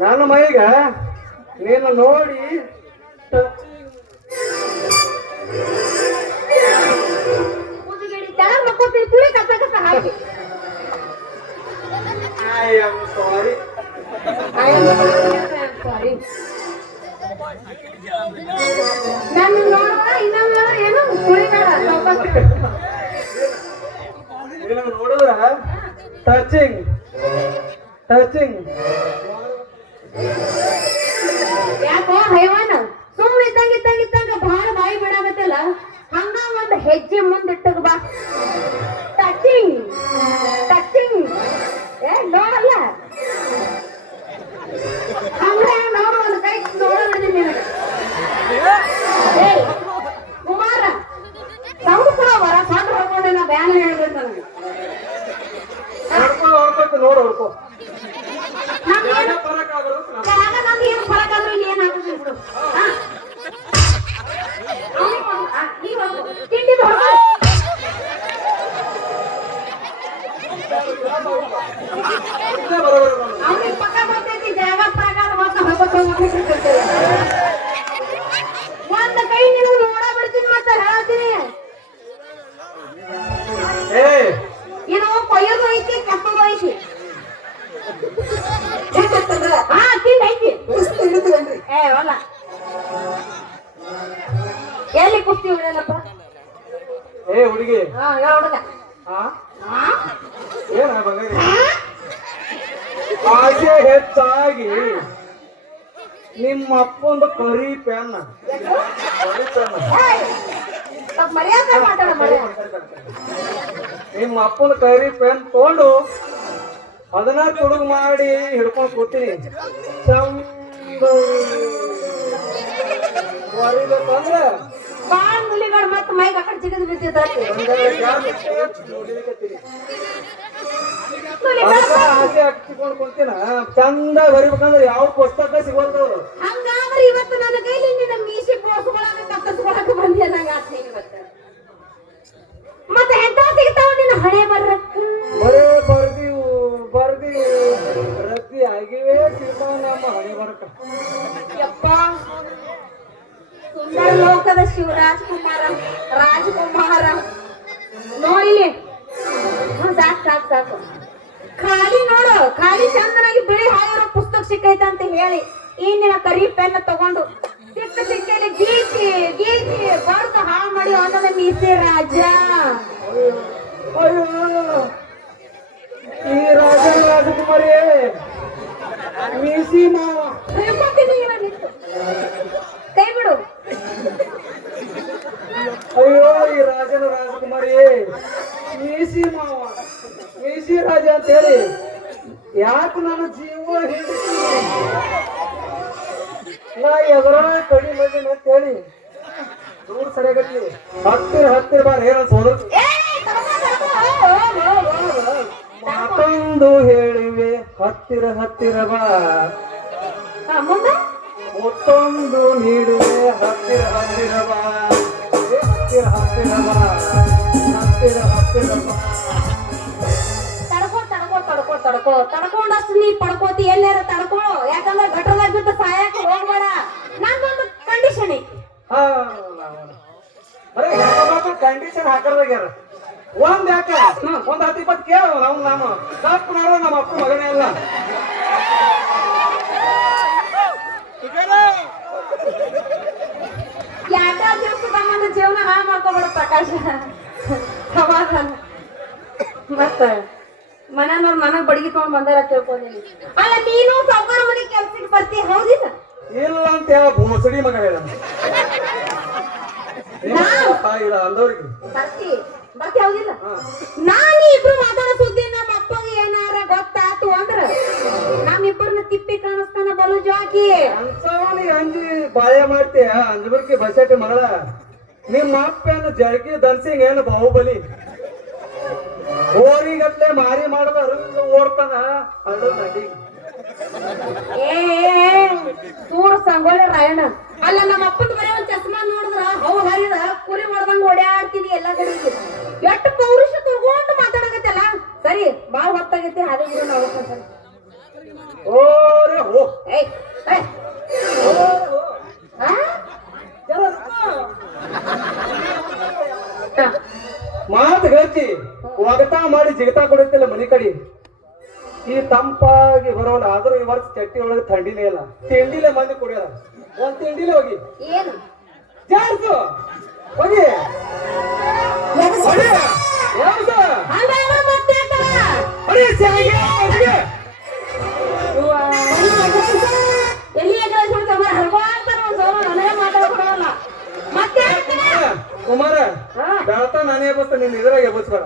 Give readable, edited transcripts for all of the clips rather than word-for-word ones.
ನನ್ನ ಮೈಗ ನೀನು ನೋಡಿ ಐ ಆಮ್ ಸಾರಿ ನೋಡಿದ್ರ ಟಚಿಂಗ್ ಟಚಿಂಗ್ ಯಾಕೋ ಹೈವಾನ ಸುಮ್ಮನೆ ಇದ್ದಂಗ ಬಹಳ ಬಾಯಿ ಬಿಡಾಗತ್ತಲ್ಲ ಹಂಗ ಒಂದ್ ಹೆಜ್ಜೆ ಮುಂದಿಟ್ಟಗ ಬಾ ಟಚಿಂಗ್ ಟಚಿಂಗ್ ನೋಡಲ್ಲ ಹಂಗ ನೋಡು ಒಂದು ಕೈ ನೋಡಿದ್ದೀನಿ ಕುಮಾರ ಸೌಂಡ್ ಕೂಡ ಬರ ಸಣ್ಣ ಹೊಡ್ಕೊಂಡೆ ನಾ ಬ್ಯಾನ್ ಹೇಳ್ಬೇಕು ನನಗೆ ನೋಡು ಹೊಡ್ಕೋ ಏನು ಫರಕ್ ಆದ್ರೂ ಇಲ್ಲಿ ಏನಾಗುತ್ತೆ ಬಿಡು ತಿಂಡಿ ಅವ್ನಿಗೆ ಪಕ್ಕ ಬರ್ತೈತಿ ಜಾಗ ಪ್ರಕಾರ ಒಂದ್ ಕೈ ನೀವು ನೋಡ ಬಿಡ್ತೀನಿ ಮತ್ತೆ ಹೇಳ್ತೀನಿ ಏನು ಕೊಯ್ಯೋದು ಐತಿ ಕಟ್ಟೋದು ಐತಿ ಹಾ ತಿಂಡಿ ಐತಿ ಹೊಲ ಎಲ್ಲಿ ಕುಸ್ತಿ ಹುಡುಗನಪ್ಪ ಹುಡುಗಿ ಹುಡುಗ ಆಸೆ ಹೆಚ್ಚಾಗಿ ನಿಮ್ಮ ಅಪ್ಪಂದು ಕರಿ ಪೆನ್ ಮರ್ಯಾದೆ ಮಾತಾಡ ನಿಮ್ಮ ಅಪ್ಪನ ಕರಿ ಪೆನ್ ತಗೊಂಡು ಅದನ್ನ ತುಡುಗು ಮಾಡಿ ಹಿಡ್ಕೊಂಡು ಕೂತೀನಿ ಬರಿಬೇಕಂದ್ರೆ ಬಾಳ್ ಮುಲಿಗಳು ಮತ್ತ ಮೈಗ್ ಆ ಕಡೆ ಜಿಗದ್ ಬಿದ್ದಿದ್ದೈತಿ ಆಸೆ ಹಚ್ಚಿಕೊಂಡು ಕುಂತೀನ ಚಂದ ಬರಿಬೇಕಂದ್ರೆ ಯಾವ ಪುಸ್ತಕ ಸಿಗೋದು ಹಂಗಾದ್ರೆ ಇವತ್ತು ನನ್ನ ಕೈಲಿ ನಿನ್ನ ಮೀಸಿ ಬೋಸ್ಕೊಳಕ ಕತ್ತರಿಸ್ಕೊಳಕ ಬಂದಿ ನಂಗೆ ಆಸೆ ಇವತ್ತು ಮತ್ತೆ ಎಂತ ಸಿಗ್ತಾವ ನಿನ್ನ ಹಣೆ ಬರ್ರಕ್ಕ ಬರೇ ಬರ್ದಿ ರದ್ದಿ ಆಗಿವೇ ಸಿಗ್ತಾವ ನಮ್ಮ ಹಣೆ ಬರಕ ಯಪ್ಪ ಸುಂದರ ಲೋಕದ ಶಿವರಾಜ್ಕುಮಾರ ರಾಜಕುಮಾರ ನೋಡಿಲಿ ಸಾಕು ಸಾಕು ಸಾಕು ಖಾಲಿ ನೋಡು ಖಾಲಿ ಚಂದನಾಗಿ ಬಿಳಿ ಹಾಳಿರೋ ಪುಸ್ತಕ ಸಿಕ್ಕೈತ ಅಂತ ಹೇಳಿ ಏನಿನ ಕರಿ ಪೆನ್ ತಗೊಂಡು ಸಿಕ್ಕಲ್ಲಿ ಗೀಚಿ ಗೀಚಿ ಬರ್ದು ಹಾಳು ಮಾಡಿ ಅನ್ನೋದ ಮೀಸೆ ರಾಜ ಅಯ್ಯೋ ಈ ರಾಜಕುಮಾರಿ ಮೀಸಿ ಮಾವ ಕೈ ಬಿಡು ಅಯ್ಯೋ ಈ ರಾಜಕುಮಾರಿ ಮೀಸಿ ಮಾವ ಮೀಸಿ ರಾಜ ಅಂತ ಹೇಳಿ ಯಾಕೆ ನಾನು ಜೀವ ಹಿಡಿಸಿ ನಾ ಎದರ ಕಡಿ ಮಗಿನ ಅಂತ ಹೇಳಿ ದೂರ ಸರಿಯಾಗತ್ಲಿ ಹತ್ತಿರ ಬಾರ ಹೇಳ ಸೋದರ ಮಾತೊಂದು ಹೇಳಿವೆ ಹತ್ತಿರ ಬಾ ಮುಂದೆ ಮತ್ತೊಂದು ನೀಡುವೆ ಹತ್ತಿರ ಬಾ ಹತ್ತಿರ ಬಾ ತಡ್ಕೊಂಡಷ್ಟು ನೀ ಪಡ್ಕೋತಿ ಎಲ್ಲಾರ ತಡ್ಕೋ ಯಾಕಂದ್ರೆ ಗಟ್ರದಾಗ ಬಿಟ್ಟು ಸಾಯಕ ಹೋಗ್ಬೇಡ ನಂದೊಂದು ಕಂಡೀಷನ್ ಐತಿ ಕಂಡೀಷನ್ ಹಾಕರ್ದಾಗ್ಯಾರ ಒಂದ್ ಯಾಕ ಒಂದ್ 10-20 ಕೇಳ ನಾನು ಸಾಕು ನೋಡೋ ನಮ್ಮ ಅಪ್ಪ ಮಗನೇ ಅಲ್ಲ ಯಾಕ ದಿವಸ ತಮ್ಮಂದ ಜೀವನ ಹಾಳು ಮಾಡ್ಕೋಬೇಡ ಪ್ರಕಾಶ ಸಮಾಧಾನ ಮತ್ತ ಮನೆಯವ್ರ ನನಗ್ ಬಡಗಿ ತಗೊಂಡ್ ಬಂದಾರ ತಿಳ್ಕೊಂಡಿನಿ ಅಲ್ಲ ನೀನು ಸಾವುಕಾರ ಮನೆ ಕೆಲ್ಸಕ್ಕೆ ಬರ್ತಿ ಹೌದಿಲ್ಲ ಇಲ್ಲ ಅಂತ ಯಾವ ಭೋಸಡಿ ಮಗ ಹೇಳ ಅಂದವ್ರಿಗೆ ಬರ್ತಿ ಹೌದಿಲ್ಲ ನಾನು ಇಬ್ರು ಮಾತಾಡೋ ಸುದ್ದಿ ನಮ್ಮ ಅಪ್ಪಗೆ ಏನಾರ ಗೊತ್ತಾತು ಅಂದ್ರ ನಮ್ಮಿಬ್ಬರನ್ನ ತಿಪ್ಪಿ ಕಾಣಿಸ್ತಾನ ಬಲು ಜಾಕಿ ಅಂತವನಿ ಅಂಜಿ ಬಾಳೆ ಮಾಡ್ತೀಯ ಅಂಜಬರ್ಕಿ ಬಸೆಟ್ಟಿ ಮಗಳ ನಿಮ್ಮ ಅಪ್ಪನ ಜಳಕಿ ಧನ್ಸಿಂಗ್ ಏನು ಬಾಹುಬಲಿ ಓರಿಗತ್ಲೆ ಮಾರಿ ಮಾಡದ ಅರುಳು ಓಡ್ತಾನ ಅಳ್ಳು ನಡಿ ಏ ಸೂರ ಸಂಗೊಳ್ಳಿ ರಾಯಣ್ಣ ಅಲ್ಲ ನಮ್ಮ ಅಪ್ಪನ ಬರೀ ಒಂದ್ ಚಸ್ಮಾ ನೋಡಿದ್ರ ಹೌ ಹರಿದ ಕುರಿ ಹೊಡೆದಂಗ ಓಡಾಡ್ತೀನಿ ಎಲ್ಲಾ ಕಡೆಗೆ ಎಷ್ಟು ಪೌರುಷ ತಗೊಂಡು ಮಾತಾಡಕತ್ತಲ್ಲ ಸರಿ ಬಾಳ ಹೊತ್ತಾಗೈತಿ ಅದೇ ಬಿಡು ನಾವು ಓರೆ ಹೋ ಏಯ್ ಮಾತು ಹೇಳ್ತಿ ಒಗತಾ ಮಾಡಿ ಜಿಗತಾ ಕೊಡುತ್ತಿಲ್ಲ ಮನಿ ಕಡೆ ಈ ತಂಪಾಗಿ ಬರೋಲ್ಲ ಆದ್ರೂ ಈ ವರ್ಷ ಚಟ್ಟಿ ಒಳಗೆ ಥಂಡಿಲೇ ಇಲ್ಲ ತಿಂಡಿಲೇ ಮಂದಿ ಕುಡಿಯಲ್ಲ ಒಂದ್ ತಿಂಡಿಲೇ ಹೋಗಿ ಏನು ಜಾರ್ಸು ಹೋಗಿ ಕುಮಾರ ಬೆಳತ ನಾನೇ ಎಬ್ಬಸ್ತ ನೀನ್ ಇದ್ರಾಗ ಎಬ್ಬಸ್ಬೇಡ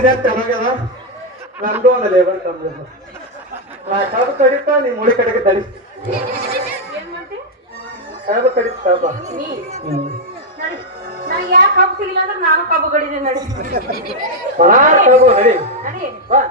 ಕಡಿತೀನಿ ಅಂತ ಚೆನ್ನಾಗ್ಯದ ನಂದು ಒಂದು ಲೇಬರ್ ಕಮ್ಮಿ ನಾ ಕಬ್ಬು ಕಡಿತಾ ನೀ ಮುಳಿ ಕಡೆಗೆ ತಡಿ ಏನ್ ಮಾಡ್ತಿ ಕಬ್ಬು ಕಡಿತ ಕಬ್ಬ ನೀ ನಡಿ ನನಗೆ ಯಾಕೆ ಕಬ್ಬು ಸಿಗಿಲ್ಲ ಅಂದ್ರೆ ನಾನು ಕಬ್ಬು ಗಡಿದೆ ನಡಿ ಕಬ್ಬು ನಡಿ ನಡಿ ಬಾ